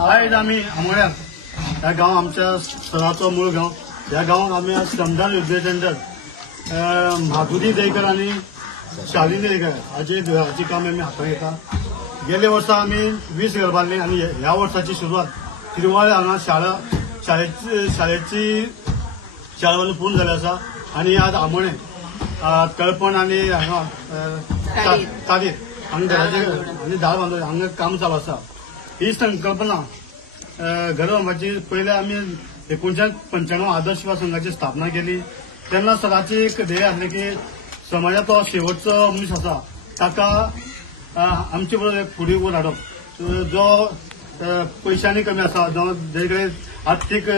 आयज आमी आमोण्यात ह्या गांव आमच्या सराचो मूळ गांव. ह्या गांवांत आमी आज श्रमदान योजनेचे अंडर माधुरी देयकर आणि शालिनी देयकर हाचे घराची काम आमी हातांत घेता. गेल्या वर्सा आमी 20 घर बांदली आणि ह्या वर्साची सुरवात तिरवाळे हांगा शाळेची बांदून पूर्ण जाली आसा. आणि आज आमोणे तळपण आणि हांगा तारीर हांगा घराचे आनी दार बांदून हांगा काम चालू आसा. ही संकल्पना घर बांदपाची पयले आमी 1995 आदर्श सेवा संघाची स्थापना केली. तेन्ना सराची एक ध्येय आसलें की समाजाचो शेवटचो मनीस आसा ताका आमचे बरोबर फुडें वयर हाडप. जो पयशांनी कमी आसा जो जे कडेन आर्थीक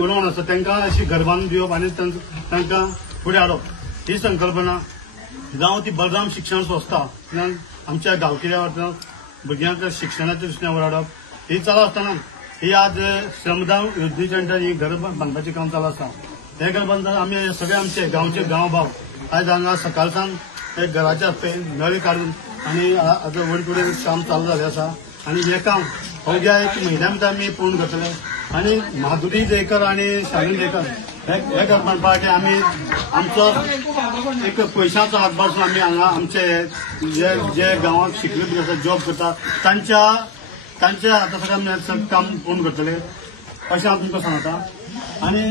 उणवण आसा तांकां अशी घर बांदून दिवप आनी तांकां फुडें हाडप ही संकल्पना. जावं ती बलराम शिक्षण संस्था आमच्या गांवगिऱ्या वाठारांत भुरग्यांक शिक्षणाच्या दृश्टीन हाडप ही चालू आसतना ही आज श्रमदान योजनेच्या अंडर ही घर बांदपाचें काम चालू आसा. हे घर बांदतना आमी सगळे आमचे गांवचे गांव भाव आज हांगा सकाळसान एक घराचे हप्ते नळे काडून आनी आतां वयर फुडें काम चालू जालें आसा. आनी हे काम अवघ्या एक म्हयन्या भितर आमी पूर्ण करतले. आनी माधुरी देयकर आनी शालिनी देयकर हे घर बांदपाक आमी आमचो एक पयशांचो हातभार आसून आमी हांगा आमचे जे गांवांत शिकले भुरगे आसा जॉब करता तांच्या हाता सगळ्यां काम पूर्ण करतले अशें हांव तुमकां सांगता. आनी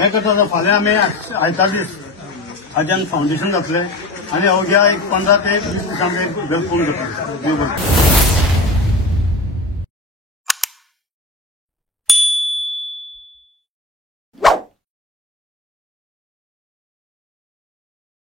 हे करता फाल्यां आमी आयतार दीस हाज्यान फावंडेशन जातलें आनी अवघ्या एक 15 ते 20 दिसांक घर पूर्ण करतले.